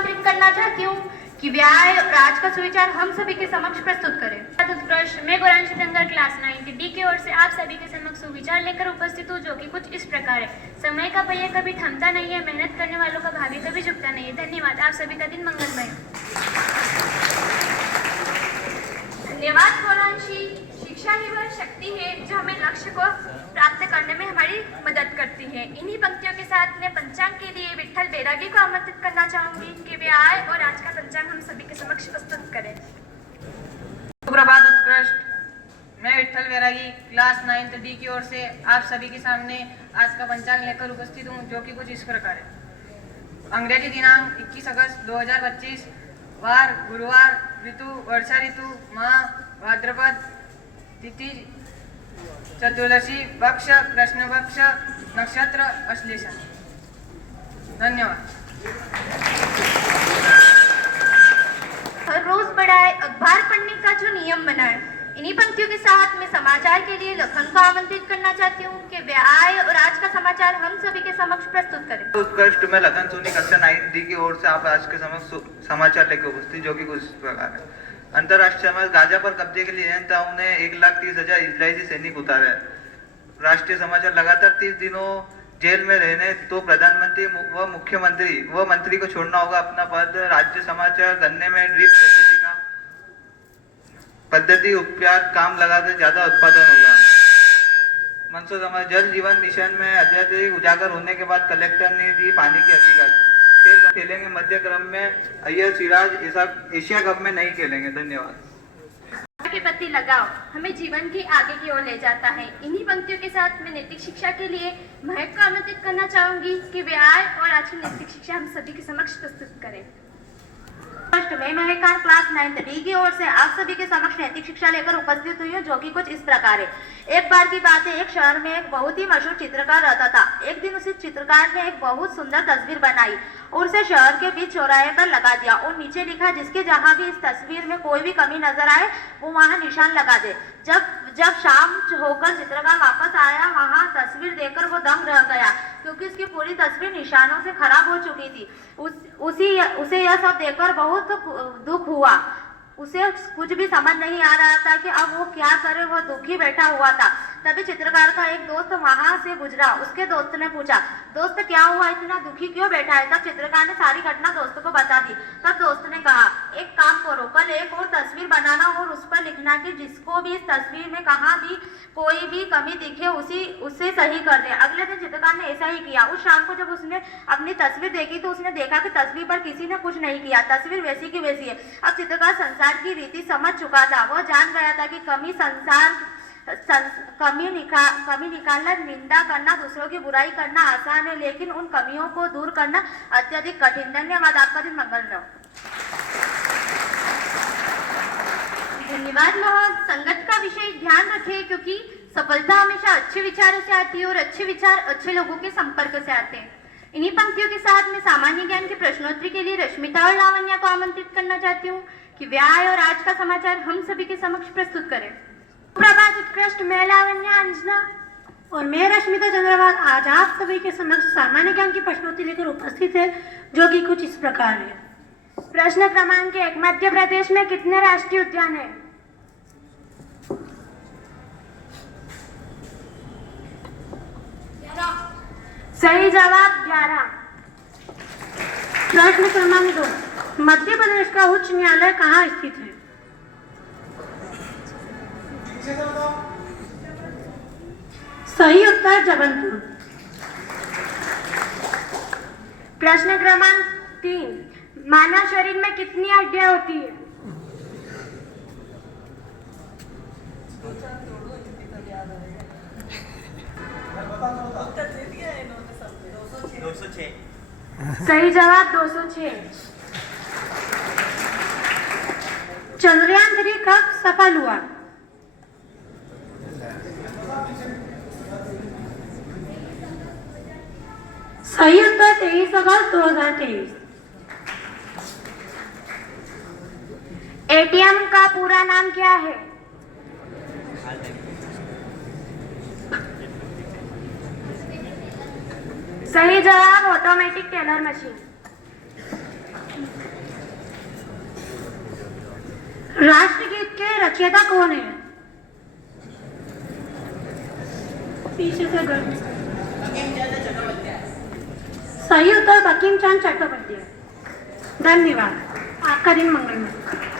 आमंत्रित करना चाहती हूँ कि वे आए और आज का सुविचार हम सभी के समक्ष प्रस्तुत करें। उत्कृष्ट मैं गौरांशी दंगर क्लास 9 डी की ओर से आप सभी के समक्ष सुविचार लेकर उपस्थित हूँ, जो कि कुछ इस प्रकार है। समय का पहिया कभी थमता नहीं है, मेहनत करने वालों का भाग्य कभी झुकता नहीं है। धन्यवाद। आप सभी का दिन मंगलमय हो। धन्यवाद गौरांशी। शिक्षा ही वह शक्ति है जो हमें लक्ष्य को प्राप्त करने में हमारी मदद करती है। इन्हीं पंक्तियों के साथ मैं पंचांग के लिए विठल बैरागी को आमंत्रित करना चाहूंगी कि वे आए और आज का पंचांग हम सभी के समक्ष प्रस्तुत करें। सुप्रभात उत्कृष्ट मैं विठल बैरागी क्लास 9 डी की ओर से आप सभी के सामने आज का पंचांग लेकर उपस्थित हूँ, जो कि कुछ इस प्रकार है। अंग्रेजी दिनांक 21 अगस्त 2025, वार गुरुवार, ऋतु वर्षा ऋतु, माह भाद्रपद, तिथि चतुर्दशी, पक्ष कृष्ण पक्ष, नक्षत्र अश्लेषा। धन्यवाद। हर रोज बढ़ाए अखबार पढ़ने का जो नियम बनाए। इन्हीं पंक्तियों के साथ मैं समाचार के लिए लखन को आमंत्रित करना चाहती हूँ कि वे आए और आज का समाचार हम सभी के समक्ष प्रस्तुत करें। उत्कृष्ट में लखन सोनी कक्षा 9 डी की ओर से आप आज के समक्ष समाचार लेकर उपस्थित, जो कि कुछ इस प्रकार है। अंतरराष्ट्रीय समाज गाजा पर कब्जे के लिए नेताओं ने 1,30,000 इजरायली सैनिक उतारे। राष्ट्रीय समाचार लगातार 30 दिनों जेल में रहने तो प्रधानमंत्री व मुख्यमंत्री व मंत्री को छोड़ना होगा अपना पद। राज्य समाचार गन्ने में ड्रिप पद्धति उपचार काम लगाकर ज्यादा उत्पादन होगा। मनसो समाज जल जीवन मिशन में अत्याधिक उजागर होने के बाद कलेक्टर ने दी पानी की हकीकत। खेल खेलेंगे मध्य क्रम में, अय्यर सिराज एशिया कप में नहीं खेलेंगे। धन्यवाद। के प्रति लगाव हमें जीवन की आगे की ओर ले जाता है। इन्हीं पंक्तियों के साथ मैं नैतिक शिक्षा के लिए महक को आमंत्रित करना चाहूंगी कि वे आए और आज की नैतिक शिक्षा हम सभी के समक्ष प्रस्तुत करें। मैं महकार क्लास 9 डी की ओर से आप सभी के समक्ष नैतिक शिक्षा लेकर उपस्थित हुई हूँ, जो कि कुछ इस प्रकार है। एक बार की बात है, एक शहर में एक बहुत ही मशहूर चित्रकार रहता था। एक दिन उसी चित्रकार ने एक बहुत सुंदर तस्वीर बनाई और उसे शहर के बीच चौराहे पर लगा दिया और नीचे लिखा, जिसके जहाँ भी इस तस्वीर में कोई भी कमी नजर आए वो वहाँ निशान लगा दे। जब शाम होकर चित्रकार वापस आया, वहाँ तस्वीर देखकर वो दंग रह गया, क्योंकि उसकी पूरी तस्वीर निशानों से खराब हो चुकी थी। उसे यह सब देखकर बहुत दुख हुआ। उसे कुछ भी समझ नहीं आ रहा था कि अब वो क्या करे, वो दुखी बैठा हुआ था। तभी चित्रकार का एक दोस्त वहां से गुजरा। उसके दोस्त ने पूछा, दोस्त क्या हुआ, इतना दुखी क्यों बैठा है? तब चित्रकार ने सारी घटना दोस्त को बता दी। तब दोस्त ने कहा, एक काम करो, कल एक और तस्वीर बनाना और उस पर लिखना कि जिसको भी इस तस्वीर में कहाँ भी कोई भी कमी दिखे उसे सही कर दे। अगले दिन चित्रकार ने ऐसा ही किया। उस शाम को जब उसने अपनी तस्वीर देखी तो उसने देखा कि तस्वीर पर किसी ने कुछ नहीं किया, तस्वीर वैसी की वैसी है। अब चित्रकार संसार की रीति समझ चुका था। वह जान गया था कि कमी निकालना, निंदा करना, दूसरों की बुराई करना आसान है, लेकिन उन कमियों को दूर करना अत्यधिक कठिन। धन्यवाद। आपका दिन मंगलमय हो। धन्यवाद मोहन। संगत का विषय ध्यान रखें, क्योंकि सफलता हमेशा अच्छे विचारों से आती है और अच्छे विचार अच्छे लोगों के संपर्क से आते हैं। इन्हीं पंक्तियों के साथ मैं सामान्य ज्ञान के प्रश्नोत्तरी के लिए रश्मिता और लावण्या को आमंत्रित करना चाहती हूँ कि वे आए और आज का समाचार हम सभी के समक्ष प्रस्तुत करें। प्रभात उत्कृष्ट, मैं लावण्या अंजना और मैं रश्मिता चंद्रवाल आज आप सभी के समक्ष सामान्य ज्ञान की प्रश्नोत्तरी लेकर उपस्थित है, जो कि कुछ इस प्रकार है। प्रश्न क्रमांक 1, मध्य प्रदेश में कितने राष्ट्रीय उद्यान है? सही जवाब 11। प्रश्न क्रमांक 2, मध्य प्रदेश का उच्च न्यायालय कहाँ स्थित है? सही उत्तर जबलपुर। प्रश्न क्रमांक 3, मानव शरीर में कितनी हड्डियां होती है? सही जवाब 206। चंद्रयान 3 कब सफल हुआ? सही उत्तर 23 अगस्त 2023। एटीएम का पूरा नाम क्या है? सही जवाब ऑटोमेटिक टेलर मशीन। राष्ट्रगीत के रचयिता कौन है? पीछे से गढ़। सही उत्तर बंकिम चंद्र चट्टोपाध्याय। धन्यवाद। आपका दिन मंगलमय।